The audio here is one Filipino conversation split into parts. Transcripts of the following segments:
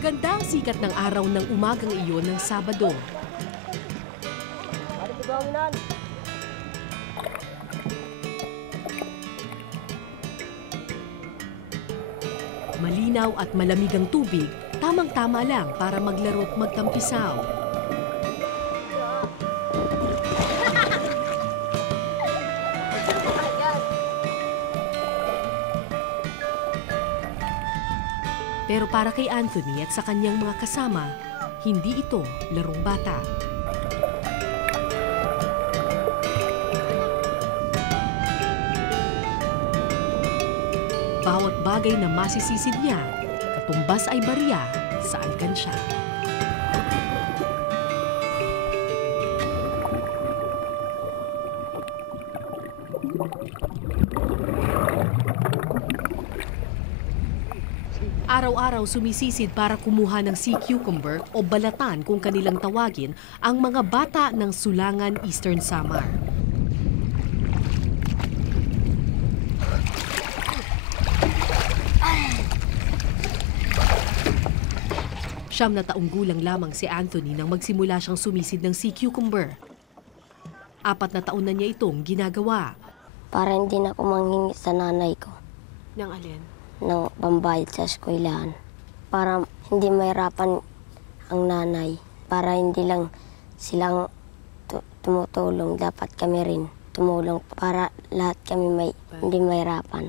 Maganda ang sikat ng araw ng umagang iyon ng Sabado. Malinaw at malamig ang tubig, tamang-tama lang para maglaro at magtampisaw. Pero para kay Anthony at sa kanyang mga kasama, hindi ito larong bata. Bawat bagay na masisisid niya, katumbas ay barya sa alkansya. Araw-araw sumisisid para kumuha ng sea cucumber o balatan kung kanilang tawagin ang mga bata ng Sulangan Eastern Samar. Siyam na taong gulang lamang si Anthony nang magsimula siyang sumisid ng sea cucumber. 4 na taon na niya itong ginagawa. Para hindi na ako manghingi sa nanay ko. Nang alin? Ng pambayad sa eskwelahan. Para hindi mahirapan ang nanay. Para hindi lang silang tumutulong. Dapat kami rin tumulong para lahat kami hindi mahirapan.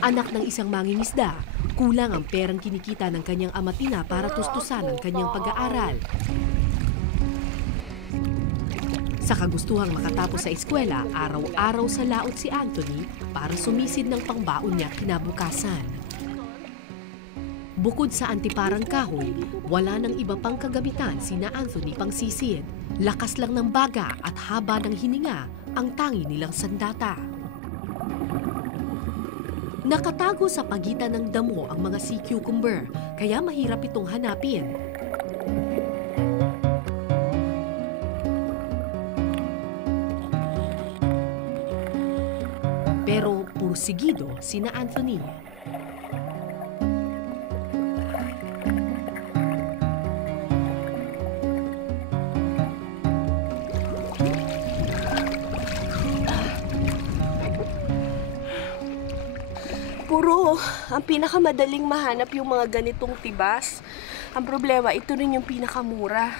Anak ng isang mangingisda, kulang ang perang kinikita ng kanyang ama't ina para tustusan ang kanyang pag-aaral. Sa kagustuhang makatapos sa eskwela, araw-araw sa laot si Anthony para sumisid ng pangbaon niya kinabukasan. Bukod sa antiparang kahoy, wala nang iba pang kagamitan sina Anthony pang sisid. Lakas lang ng baga at haba ng hininga ang tangi nilang sandata. Nakatago sa pagitan ng damo ang mga sea cucumber, kaya mahirap itong hanapin. Pero pursigido sina Anthony. Puro, ang pinakamadaling mahanap yung mga ganitong tibas. Ang problema, ito rin yung pinakamura.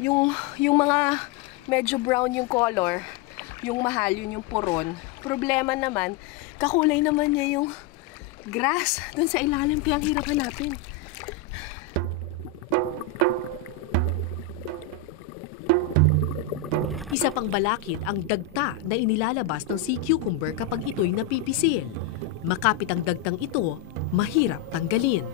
Yung mga medyo brown yung color, yung mahal, yun yung puron. Problema naman, kakulay naman niya yung grass dun sa ilalim, kaya ang hirap hanapin. Isa pang balakid ang dagta na inilalabas ng sea cucumber kapag ito'y napipisil. Makapit ang dagtang ito, mahirap tanggalin.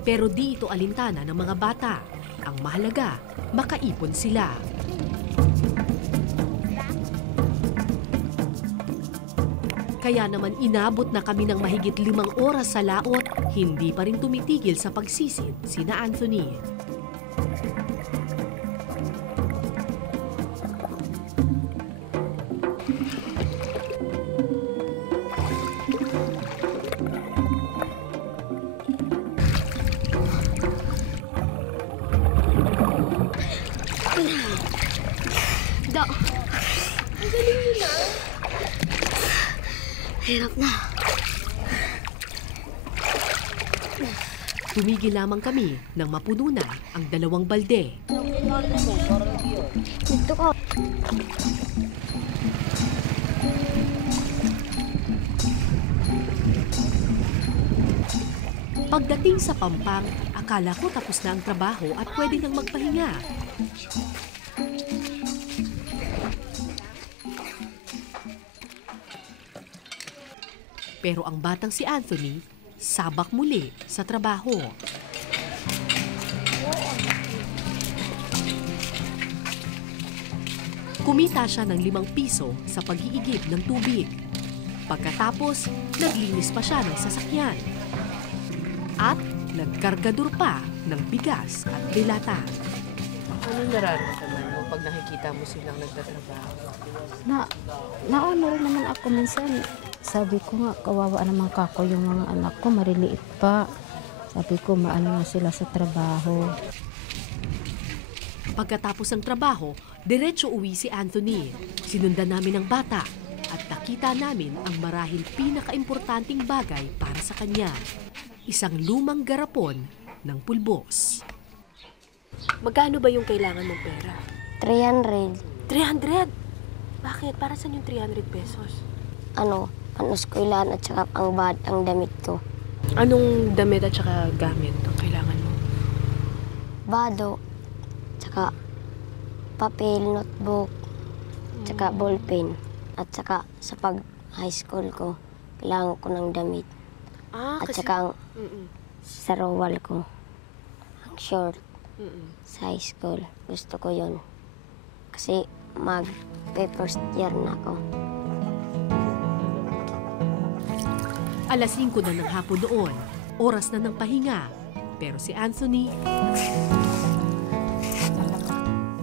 Pero di ito alintana ng mga bata. Ang mahalaga, makaipon sila. Kaya naman inabot na kami ng mahigit 5 oras sa laot, hindi pa rin tumitigil sa pagsisid sina Anthony. Ang galing nila. Hirap na. Tumigil lamang kami nang mapuno na ang 2 balde. Dito ko. Pagdating sa Pampang, akala ko tapos na ang trabaho at pwede nang magpahinga. Pero ang batang si Anthony, sabak muli sa trabaho. Kumita siya ng 5 piso sa pag-iigib ng tubig. Pagkatapos, naglinis pa siya ng sasakyan. At nagkargador pa ng bigas at dilata. Ano nararamdaman mo pag pag nakikita mo silang nagtatrabaho? Naano rin naman ako minsan. Sabi ko nga, kawawa naman kako yung mga anak ko, mariliit pa. Sabi ko, maano na sila sa trabaho. Pagkatapos ng trabaho, diretso uwi si Anthony. Sinundan namin ang bata at nakita namin ang marahil pinakaimportanting bagay para sa kanya. Isang lumang garapon ng pulbos. Magkano ba yung kailangan mong pera? 300. 300? Bakit? Para saan yung 300 pesos? Eskwelahan at saka ang damit ko. Anong damit at saka gamit ang kailangan mo? Bado, tsaka papel, notebook, tsaka ballpen. At saka sa pag-high school ko, kailangan ko ng damit. At saka ang sarawal ko, ang short sa high school. Gusto ko yon kasi mag-first year na ako. Alas 5 na ng hapon doon, oras na ng pahinga. Pero si Anthony,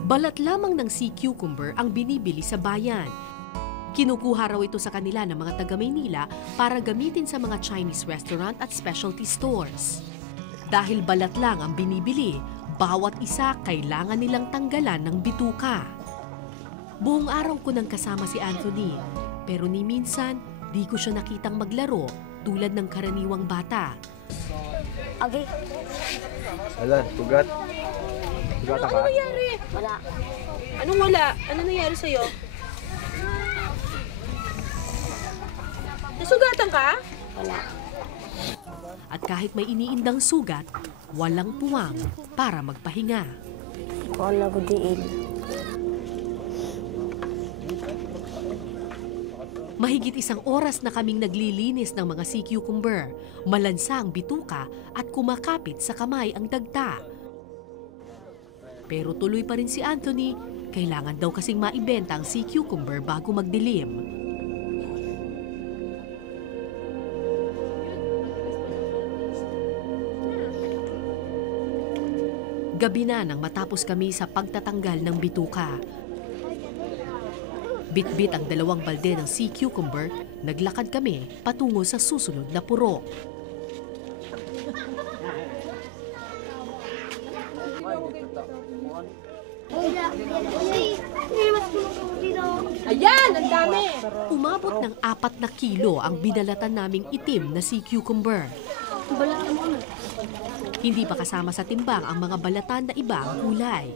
balat lamang ng sea cucumber ang binibili sa bayan. Kinukuha raw ito sa kanila ng mga taga Maynila para gamitin sa mga Chinese restaurant at specialty stores. Dahil balat lang ang binibili, bawat isa kailangan nilang tanggalan ng bituka. Buong araw ko nang kasama si Anthony, pero ni minsan, di ko siya nakitang maglaro tulad ng karaniwang bata. Okay. Wala, tugat. Tugatan ka? Ano nangyari? Wala. Anong wala? Ano nangyari sa'yo? Nasugatan ka? Wala. At kahit may iniindang sugat, walang puwang para magpahinga. Ikaw ang nagudiin. Mahigit 1 oras na kaming naglilinis ng mga sea cucumber, malansa ang bituka at kumakapit sa kamay ang dagta. Pero tuloy pa rin si Anthony, kailangan daw kasing maibenta ang sea cucumber bago magdilim. Gabi na nang matapos kami sa pagtatanggal ng bituka. Bitbit ang 2 balde ng sea cucumber, naglakad kami patungo sa susunod na purok. Ayan! Ang dami! Umabot ng 4 na kilo ang binalatan naming itim na sea cucumber. Hindi pa kasama sa timbang ang mga balatan na iba ang kulay.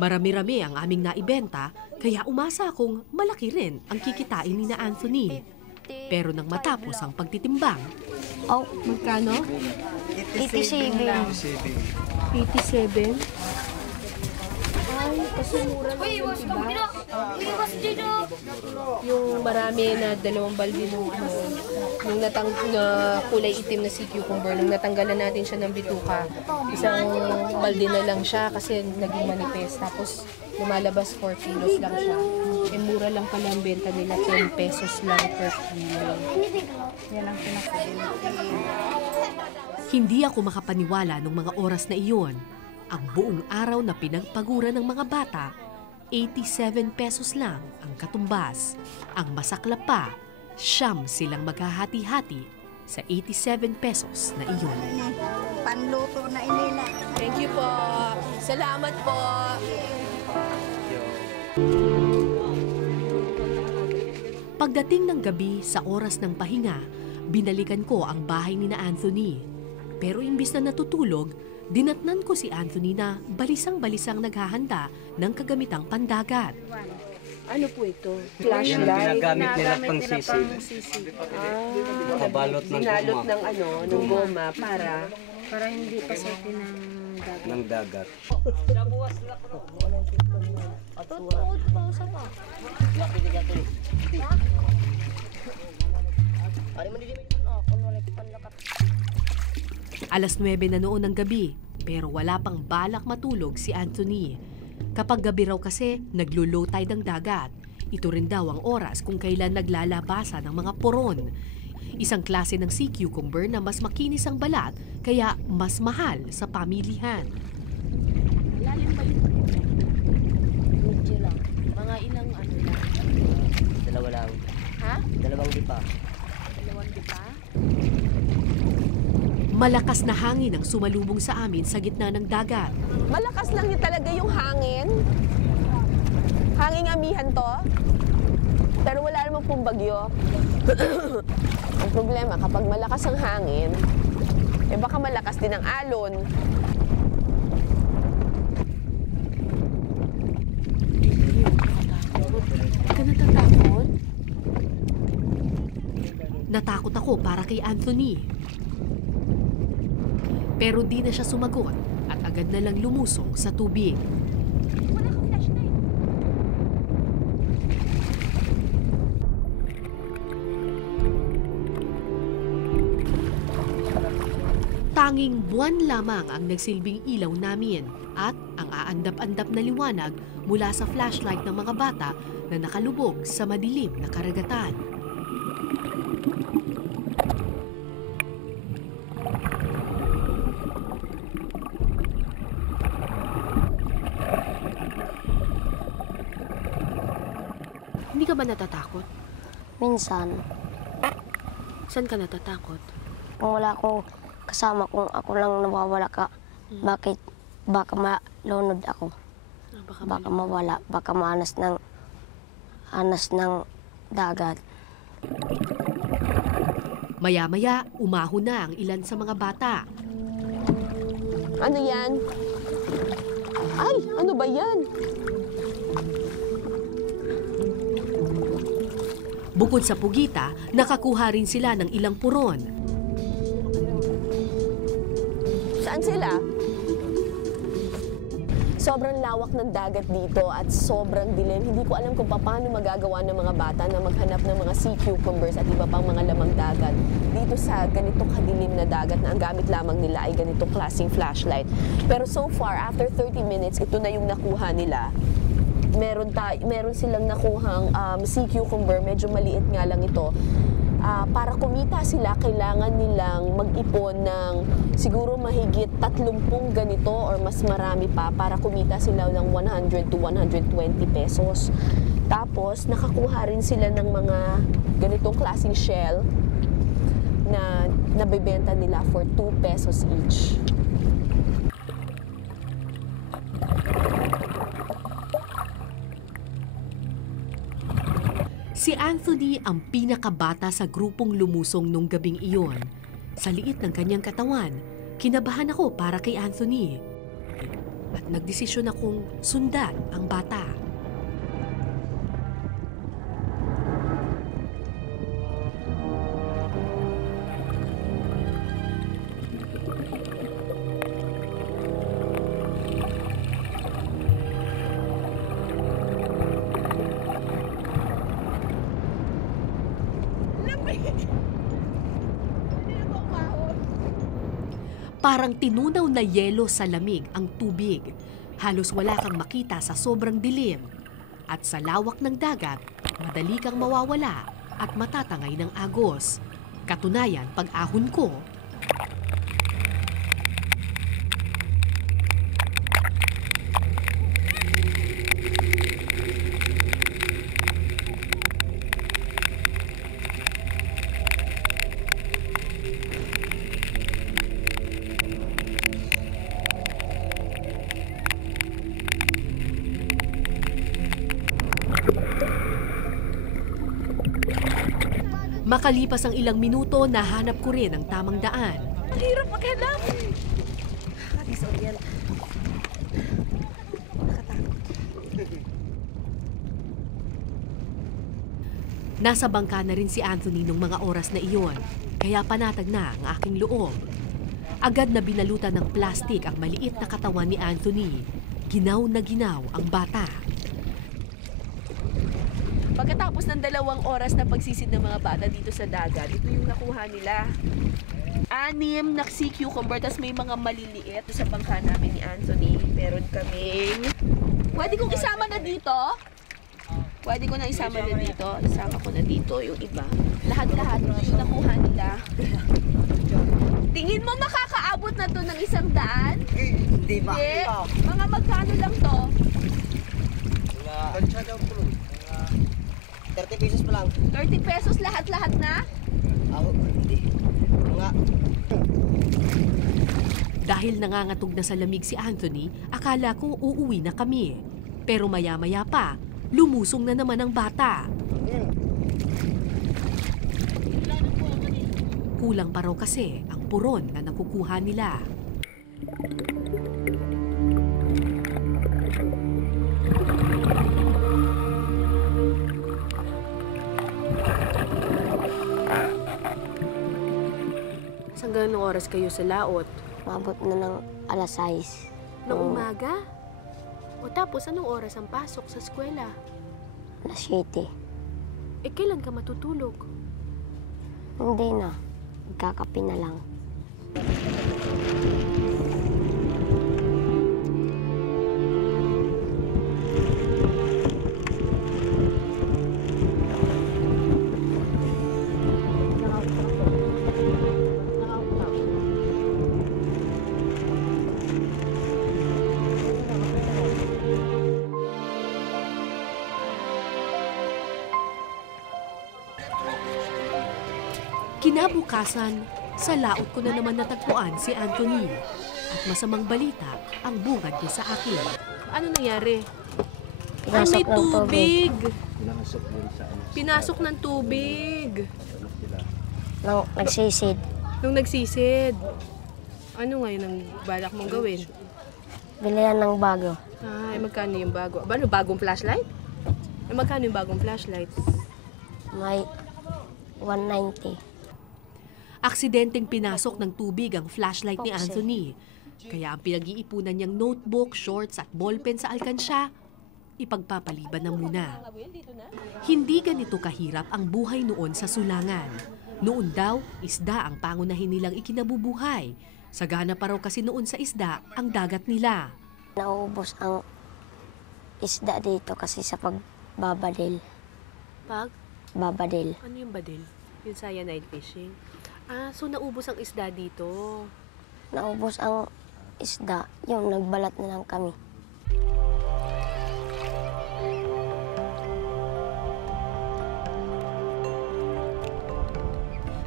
Marami-rami ang aming naibenta, kaya umasa akong malaki rin ang kikitain ni na Anthony. Pero nang matapos ang pagtitimbang, Oh, Magkano? 87. 87? Ay, kasi mura lang yung yung marami na 2 balde nung nung na kulay itim na sea cucumber, nung natanggalan natin siya ng bituka, isang balde na lang siya kasi naging manipis. Tapos lumalabas 4 kilos lang siya. Eh, mura lang pala ang benta nila, 10 pesos lang per kilo. Yan ang pinakabili. hindi ako makapaniwala nung mga oras na iyon. Ang buong araw na pinagpaguran ng mga bata, 87 pesos lang ang katumbas. Ang masaklap pa, 9 silang maghahati-hati sa 87 pesos na iyon. Panluto na inina. Thank you po. Salamat po. Pagdating ng gabi sa oras ng pahinga, binalikan ko ang bahay ni na Anthony. Pero imbis na natutulog, dinatnan ko si Anthony na balisang-balisang naghahanda ng kagamitang pandagat. Ano po ito? Yung Flashlight? ginagamit nila pang sisig. Nakabalot ng Binalot guma. ng ng goma para hindi pasokin ng dagat. Ng dagat. Alas 9 na noon ng gabi, pero wala pang balak matulog si Anthony. Kapag gabi raw kasi, naglo-low tide ang dagat. Ito rin daw ang oras kung kailan naglalabasa ng mga poron. Isang klase ng sea cucumber na mas makinis ang balat, kaya mas mahal sa pamilihan. bata. Malakas na hangin ang sumalubong sa amin sa gitna ng dagat. Malakas lang yun talaga yung hangin. Hanging amihan to. Pero wala namang pong bagyo. Ang problema, kapag malakas ang hangin, eh baka malakas din ang alon. Hindi ka natatakot? Natakot ako para kay Anthony. Pero di na siya sumagot at agad na lang lumusong sa tubig. Tanging buwan lamang ang nagsilbing ilaw namin at ang aandap-andap na liwanag mula sa flashlight ng mga bata na nakalubog sa madilim na karagatan. Hindi ka ba natatakot? Minsan, Saan ka natatakot? kung wala akong kasama, kung ako lang nawawala ka, bakit? Baka malunod ako. Baka mawala, baka maanas ng dagat. Maya-maya, umahon na ang ilan sa mga bata. Ano yan? Ay, ano ba yan? Bukod sa pugita, nakakuha rin sila ng ilang puron. Saan sila? Sobrang lawak ng dagat dito at sobrang dilim. Hindi ko alam kung paano magagawa ng mga bata na maghanap ng mga sea cucumbers at iba pang mga lamang dagat dito sa ganitong kadilim na dagat na ang gamit lamang nila ay ganitong klaseng flashlight. Pero so far, after 30 minutes, ito na yung nakuha nila. Meron silang nakuhang sea cucumber, medyo maliit nga lang ito. Para kumita sila, kailangan nilang mag-ipon ng siguro mahigit 30 ganito or mas marami pa para kumita sila ng 100 to 120 pesos. Tapos, nakakuha rin sila ng mga ganitong klaseng shell na nabibenta nila for 2 pesos each. Si Anthony ang pinakabata sa grupong lumusong nung gabing iyon. Sa liit ng kanyang katawan, kinabahan ako para kay Anthony. At nagdesisyon akong sundan ang bata. Parang tinunaw na yelo sa lamig ang tubig. Halos wala kang makita sa sobrang dilim. At sa lawak ng dagat, madali kang mawawala at matatangay ng agos. Katunayan, pag-ahon ko, makalipas ang ilang minuto, nahanap ko rin ang tamang daan. Hirap maghanap! Nakadisorient. Nasa bangka na rin si Anthony nung mga oras na iyon, kaya panatag na ang aking loob. Agad na binalutan ng plastik ang maliit na katawan ni Anthony. Ginaw na ginaw ang bata. Pagkatapos ng 2 oras na pagsisid ng mga bata dito sa dagat, ito yung nakuha nila. 6 na sea cucumber, tas may mga maliliit sa bangka namin ni Anthony. Meron kaming... Pwede kong isama na dito? Pwede ko na isama na dito. Isama ko na dito yung iba. Lahat-lahat yung nakuha nila. Tingin mo makakaabot na to ng 100? Hindi ba? Hindi. Mga magkano lang to? Kansya daw po. 30 pesos pala. lang. 30 pesos lahat-lahat na? Hindi. Mga Dahil nangangatog na sa lamig si Anthony, akala ko uuwi na kami. Pero maya-maya pa, lumusong na naman ang bata. Kulang pa raw kasi ang puron na nakukuha nila. Hanggang anong oras kayo sa laot? Mabot na ng alas 6. Nung umaga? O tapos anong oras ang pasok sa eskwela? Alas 7. Eh kailan ka matutulog? Hindi na. Magkakape na lang. Kinabukasan, sa laot ko na naman natagpuan si Anthony. At masamang balita ang bungad niya sa akin. Ano nangyari? Ay, Pinasok may ng tubig. tubig! Pinasok ng tubig! Nang nagsisid. Nung nagsisid. Ano ngayon ang balak mong gawin? Bilihan ng bago. Ay, magkano yung bago? Ano, bagong flashlight? Ay, magkano yung bagong flashlight? May 190. Aksidenteng pinasok ng tubig ang flashlight ni Anthony. Kaya ang pinag-iipunan niyang notebook, shorts at ballpen sa alkansya, ipagpapaliban na muna. Hindi ganito kahirap ang buhay noon sa Sulangan. Noon daw, isda ang pangunahin nilang ikinabubuhay. Sagana pa raw kasi noon sa isda ang dagat nila. Naubos ang isda dito kasi sa pagbabadil. Pag? Babadil. Ano yung badil? Yung cyanide fishing? Ah, so naubos ang isda dito. Naubos ang isda. Yung nagbalat na lang kami.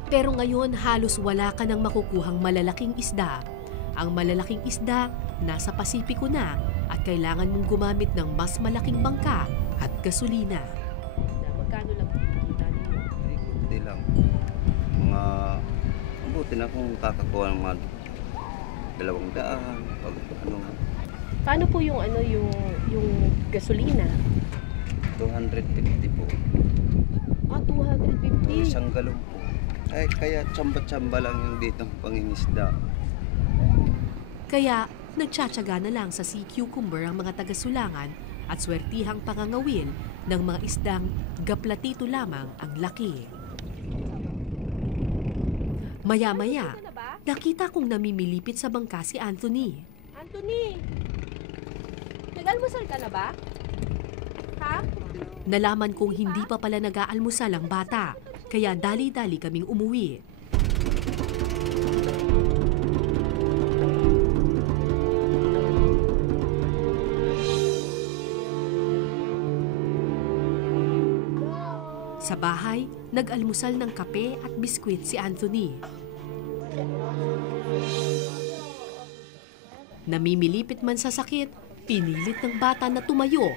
Pero ngayon halos wala ka nang makukuhang malalaking isda. Ang malalaking isda nasa Pasipiko na at kailangan mong gumamit ng mas malaking bangka at gasolina. Magkano lang kinikita ninyo? Hindi lang. Mga mabuti na kung kakakuha ng mga 200. Pag ano, Paano po yung ano yung gasolina? 250 po. Ah, 250. Isang galon po. Ay, kaya tsamba-tsamba lang yung dito pangingisda. Kaya nagtsatsaga na lang sa sea cucumber ang mga taga-Sulangan at swertihang pangangawil ng mga isdang gaplatito lamang ang laki. Maya-maya, nakita kong namimilipit sa bangka si Anthony. Anthony! Nag-almusal ka na ba? Ha? Nalaman kong hindi pa pala nag-aalmusal ang bata, kaya dali-dali kaming umuwi. Sa bahay, nag-almusal ng kape at biskwit si Anthony. Namimilipit man sa sakit, pinilit ng bata na tumayo.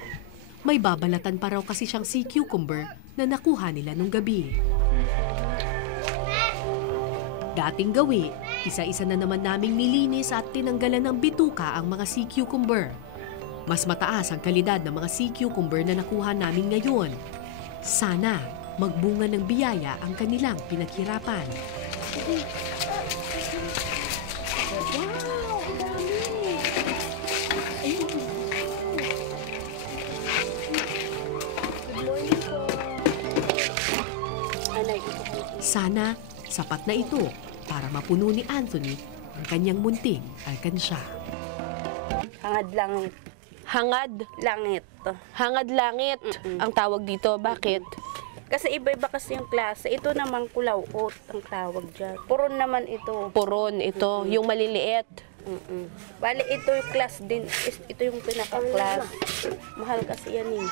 May babalatan pa raw kasi siyang sea cucumber na nakuha nila nung gabi. Dating gawi, isa-isa na naman naming nilinis at tinanggalan ng bituka ang mga sea cucumber. Mas mataas ang kalidad ng mga sea cucumber na nakuha namin ngayon. Sana magbunga ng biyaya ang kanilang pinaghirapan. Sana sapat na ito para mapuno ni Anthony ang kanyang munting alkansya. Hangad langit. Hangad. Langit. Hangad langit ang tawag dito. Bakit? Kasi iba-iba kasi yung klase. Ito naman kulawot ang tawag dyan. Puron naman ito. Puron ito, yung maliliit. Bali, ito yung class din. Ito yung pinaka-class. Mahal kasi yan eh.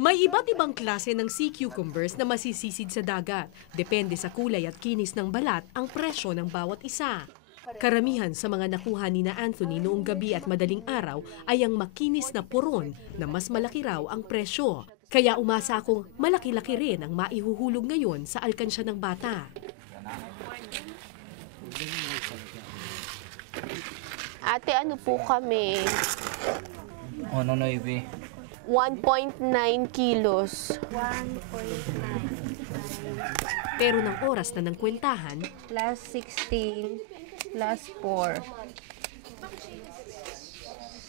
May iba't ibang klase ng sea cucumbers na masisisid sa dagat. Depende sa kulay at kinis ng balat ang presyo ng bawat isa. Karamihan sa mga nakuha ni na Anthony noong gabi at madaling araw ay ang makinis na puron na mas malaki raw ang presyo. Kaya umasa akong malaki-laki rin ang maihuhulog ngayon sa alkansya ng bata. Ate, ano po kami? Ano na, Ivy? 1.9 kilos. Pero ng oras na ng kwentahan, Plus 16, plus 4.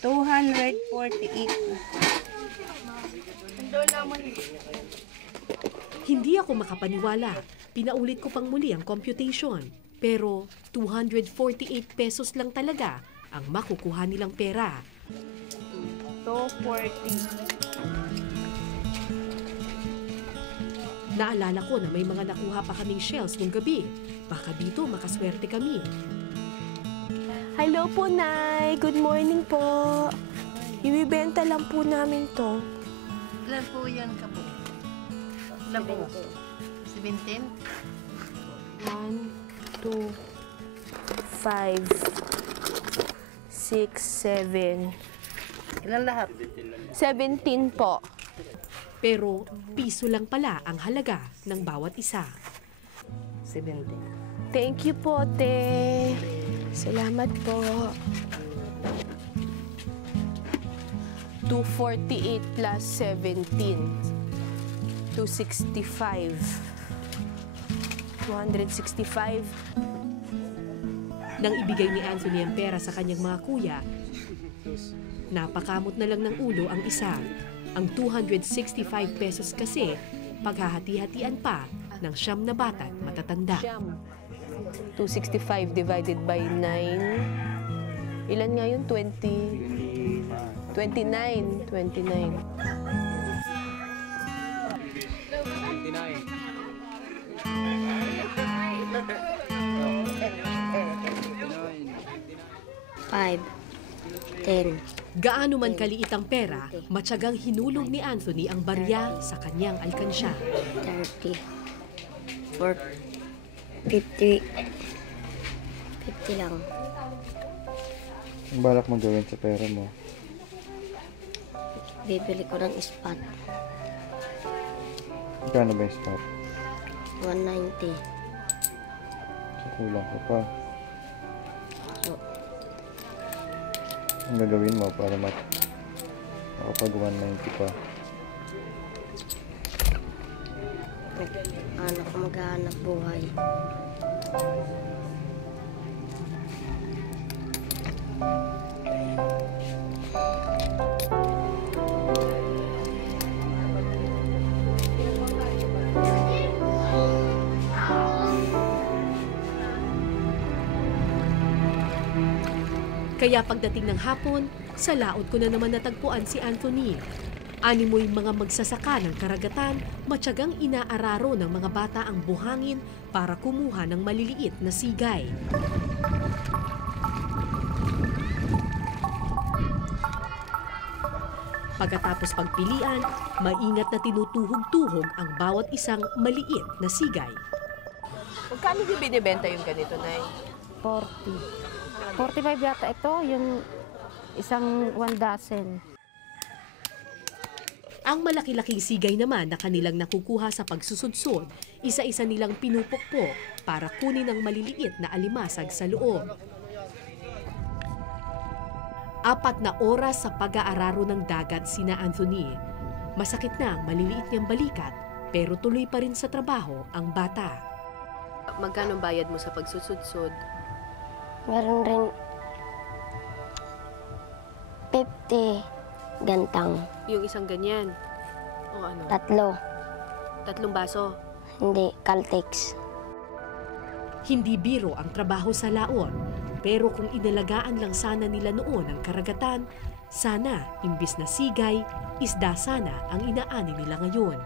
248. hindi ako makapaniwala. Pinaulit ko pang muli ang computation. Pero 248 pesos lang talaga ang makukuha nilang pera. 240. Naalala ko na may mga nakuha pa kaming shells nung gabi. Baka dito makaswerte kami. Hello po, Nay. Good morning po. Ibibenta lang po namin to. Ilan po yan ka po? Ilan po? 17? 1, 2, 5, 6, 7. Ilan lahat? 17 po. Pero piso lang pala ang halaga ng bawat isa. 17. Thank you po, te. Salamat po. 248 plus 17. 265. 265. Nang ibigay ni Anthony ang pera sa kanyang mga kuya, napakamot na lang ng ulo ang isa. Ang 265 pesos kasi, paghahati-hatian pa ng 9 na batang matatanda. 265 divided by 9. Ilan nga yun? 29. 29. Five, 10, Gaano man kaliit ang pera, matyagang hinulog ni Anthony ang barya sa kanyang alkansya. 30, 40, 50. 50 lang. Ang balak mo gawin sa pera mo? Bibili ko ng spot. Magkano ba yung spot? 190. So, kulang ka pa. So, Ang gagawin mo para makapag 190 pa? anak ko maghahanap buhay. Kaya pagdating ng hapon, sa laot ko na naman natagpuan si Anthony. Animoy mga magsasaka ng karagatan, matyagang inaararo ng mga bata ang buhangin para kumuha ng maliliit na sigay. Pagkatapos pagpilian, maingat na tinutuhog-tuhog ang bawat isang maliit na sigay. Magkano binibenta yung ganito, Nay? 40. 45 yata ito, yung isang 1 dozen. Ang malaki-laking sigay naman na kanilang nakukuha sa pagsusudsod, isa-isa nilang pinupukpok para kunin ang maliliit na alimasag sa loob. 4 na oras sa pag-aararo ng dagat sina Anthony. Masakit na ang maliliit niyang balikat, pero tuloy pa rin sa trabaho ang bata. Magkano bayad mo sa pagsusudsod? Meron rin 50 gantang. Yung isang ganyan. O ano? 3. 3 baso. Hindi, Caltex. Hindi biro ang trabaho sa laot, pero kung inalagaan lang sana nila noon ang karagatan, sana imbis na sigay, isda sana ang inaani nila ngayon.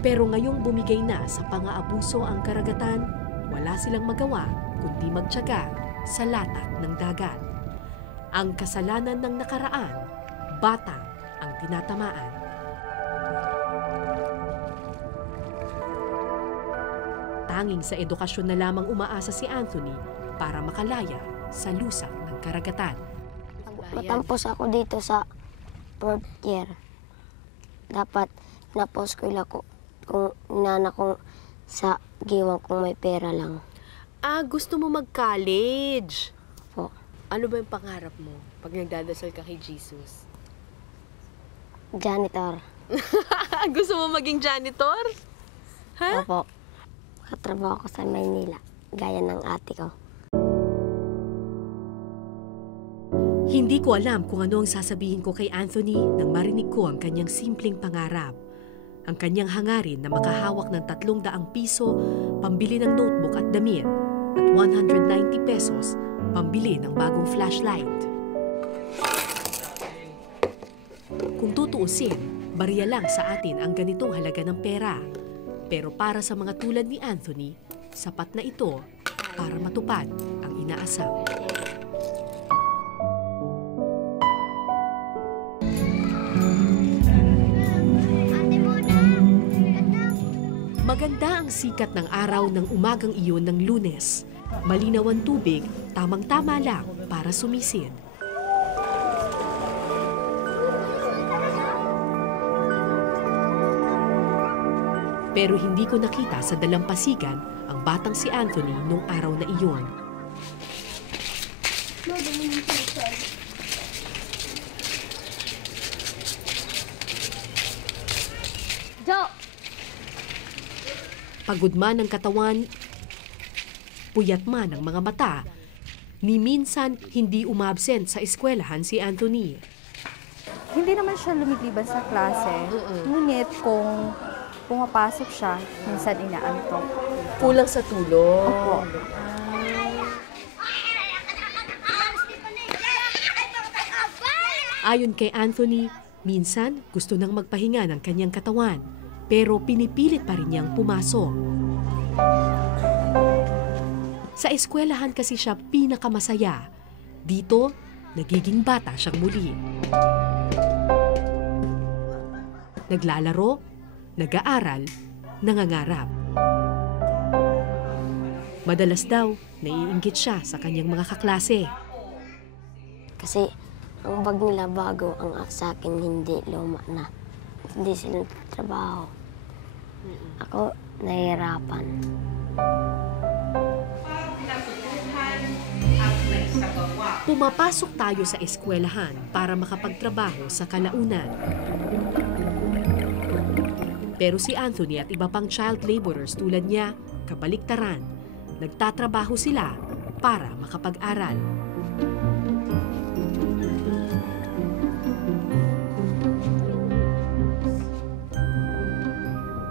Pero ngayong bumigay na sa pang-aabuso ang karagatan, wala silang magawa kundi magtiyaga sa latat ng dagat. Ang kasalanan ng nakaraan, bata ang tinatamaan. Tanging sa edukasyon na lamang umaasa si Anthony para makalaya sa lusak ng karagatan. Matampos ako dito sa 4th year. Dapat na-post-school ako kung inana ko sa giwang kung may pera lang. Gusto mo mag-college? Po. Ano ba yung pangarap mo pag nagdadasal ka kay Jesus? Janitor. Gusto mo maging janitor? Ha? Opo. Katrabaho ko sa Maynila, gaya ng ate ko. Hindi ko alam kung ano ang sasabihin ko kay Anthony nang marinig ko ang kanyang simpleng pangarap. Ang kanyang hangarin na makahawak ng 300 piso, pambili ng notebook at damit, at 190 pesos, pambili ng bagong flashlight. Kung tutuusin, bariya lang sa atin ang ganitong halaga ng pera. Pero para sa mga tulad ni Anthony, sapat na ito para matupad ang inaasam. Maganda ang sikat ng araw ng umagang iyon ng Lunes. Malinaw ang tubig, tamang-tama lang para sumisid. Pero hindi ko nakita sa dalampasigan ang batang si Anthony nung araw na iyon. Jo! Pagod man ang katawan, puyat man ang mga mata, ni minsan hindi umabsent sa eskwelahan si Anthony. Hindi naman siya lumigliban sa klase. Ngunit kung pumapasok siya, minsan inaantok. Kulang sa tulog. Opo. Ayon kay Anthony, minsan gusto nang magpahinga ng kanyang katawan, pero pinipilit pa rin niyang pumasok. Sa eskwelahan kasi siya pinakamasaya. Dito, nagiging bata siyang muli. Naglalaro, nag-aaral, nangangarap. Madalas daw, naiinggit siya sa kanyang mga kaklase. Kasi ang bag nila bago, ang sa akin hindi luma na. Hindi sila trabaho. Ako, nahihirapan. Pumapasok tayo sa eskwelahan para makapagtrabaho sa kalaunan. Pero si Anthony at iba pang child laborers tulad niya, kabaliktaran. Nagtatrabaho sila para makapag-aral.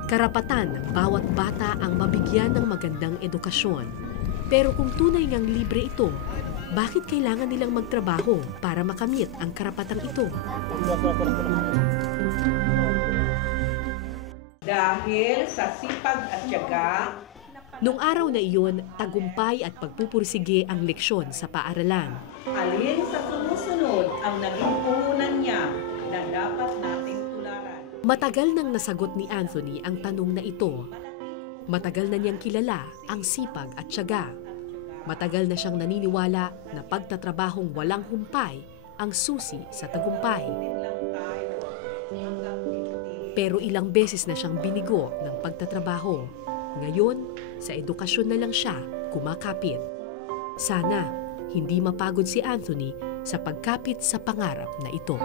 Karapatan ng bawat bata ang mabigyan ng magandang edukasyon. Pero kung tunay ngang libre ito, bakit kailangan nilang magtrabaho para makamit ang karapatang ito? Dahil sa sipag at tiyaga, Nung araw na iyon, tagumpay at pagpupursige ang leksyon sa paaralan. alin sa sumusunod ang naging puhunan niya na dapat nating tularan. Matagal nang nasagot ni Anthony ang tanong na ito. Matagal na niyang kilala ang sipag at tiyaga. Matagal na siyang naniniwala na pagtatrabahong walang humpay ang susi sa tagumpay. Pero ilang beses na siyang binigo ng pagtatrabaho. Ngayon, sa edukasyon na lang siya kumakapit. Sana hindi mapagod si Anthony sa pagkapit sa pangarap na ito.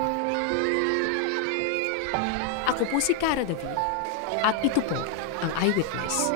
Ako po si Cara David at ito po ang Eyewitness.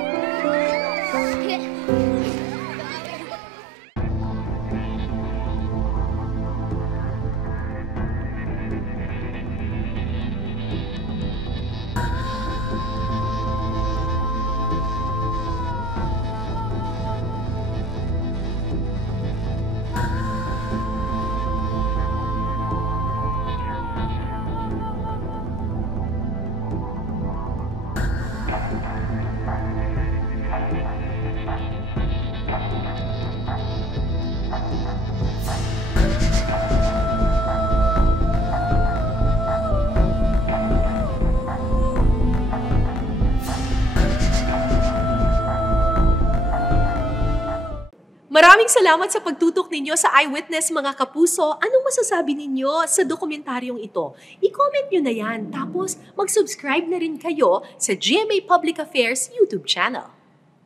Maraming salamat sa pagtutok ninyo sa Eyewitness mga kapuso. Anong masasabi ninyo sa dokumentaryong ito? I-comment nyo na yan. Tapos mag-subscribe na rin kayo sa GMA Public Affairs YouTube channel.